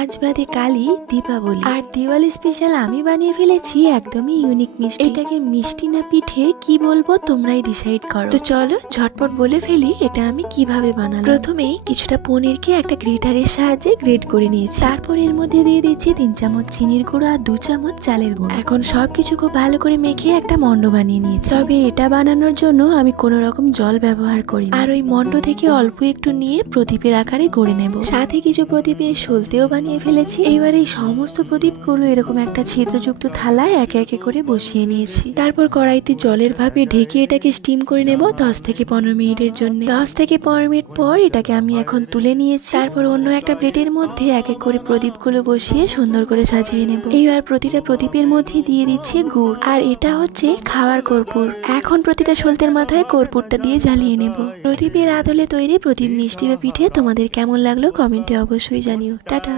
আজ বাদে কালই দীপাবলি, আর দিওয়ালি স্পেশাল আমি বানিয়ে ফেলেছি একদমই ইউনিক মিষ্টি। এটাকে মিষ্টি না পিঠে কি বলবো তোমরাই ডিসাইড করো। তো চলো ঝটপট বলে ফেলি এটা আমি কিভাবে বানালাম। প্রথমেই কিছুটা পনিরকে একটা গ্রেটারের সাহায্যে গ্রেট করে নিয়েছি। তারপর এর মধ্যে দিয়ে দিচ্ছি 3 চামচ চিনির গুঁড়ো আর 2 চামচ চালের গুঁড়ো। এখন সবকিছু খুব ভালো করে মেখে একটা মন্ড বানিয়ে নিয়েছি। তবে এটা বানানোর জন্য আমি কোনো রকম জল ব্যবহার করি আর ওই মন্ড থেকে অল্প একটু নিয়ে প্রদীপের আকারে গড়ে নেব। সাথে কিছু প্রদীপের সলতেও বানিয়ে ফেলেছি। এইবার এই সমস্ত প্রদীপগুলো এরকম একটা ছিদ্রযুক্ত থালায় একে একে করে বসিয়ে নিয়েছি। তারপর কড়াইতে জলের ভাপে ঢেকে এটাকে স্টিম করে নেব 10 থেকে 15 মিনিটের জন্য। 10 থেকে 15 মিনিট পর এটাকে আমি এখন তুলে নিয়েছি। তারপর অন্য একটা প্লেটের মধ্যে এক এক করে প্রদীপগুলো বসিয়ে সুন্দর করে সাজিয়ে নেব। এইবার প্রতিটা প্রদীপের মধ্যে দিয়ে দিচ্ছি গুড়, আর এটা হচ্ছে খাওয়ার কর্পূর। এখন প্রতিটা সলতের মাথায় কর্পূরটা দিয়ে জ্বালিয়ে নেব। প্রদীপের আদলে তৈরি প্রদীপ মিষ্টি বা পিঠে তোমাদের কেমন লাগলো কমেন্টে অবশ্যই জানিও। টাটা।